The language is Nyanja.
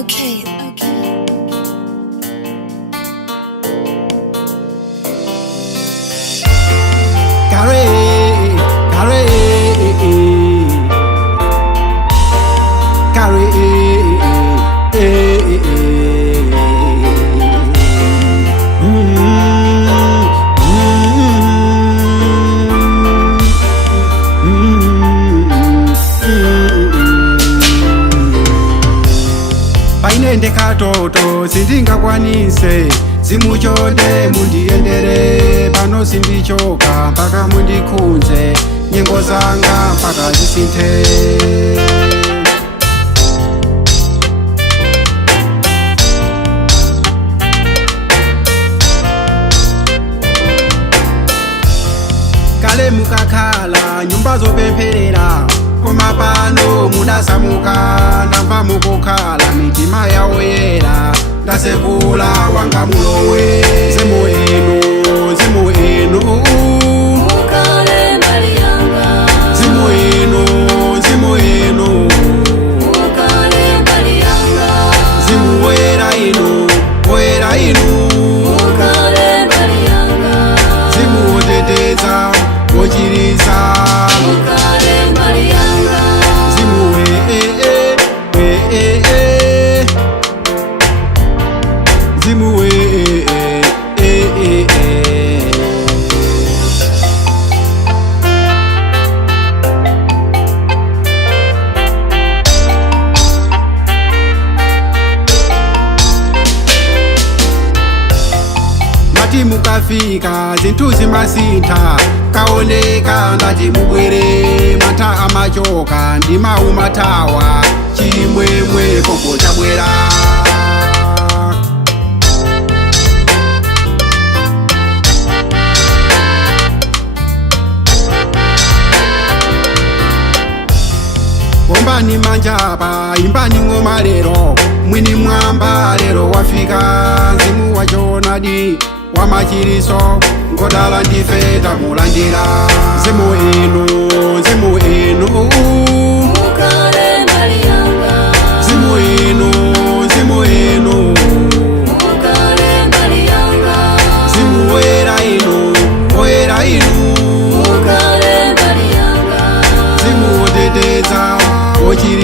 Okay. Paine katoto sindingakwanise zimuchonde mundiendere pano sindichoka mpaka mundikunze nyengo zanga mpaka zisinthe. Kale mukakhala nyumba zopempherera koma pano mudasamuka ndamva mukukhala mitima yawoyera ndasefula wanga mulowe nzimu inu nzimu inu Mukale mbali yanga. nzimu inu nzimu inu Mukale mbali yanga. nzimu wera inu wera inu Mukale mbali yanga. nzimu woteteza wochiriza Mukale mbali yanga. nzimu nzimu mati mukafika zinthu zimasintha kaoneka ngati mubwere mantha amachoka ndi mawu mathawa chimwemwe koko chabwera. Ombani manjapa imbani ngoma lero mwini mwamba lero wafika nzimu wachonadi wamachiriso ngodala ndife tamulandira nzimu inu nzimu inu Mukale mbali yanga. nzimu inu nzimu inu Mukale mbali yanga. nzimu wera inu wera inu Mukale mbali yanga. nzimu woteteza wochiriza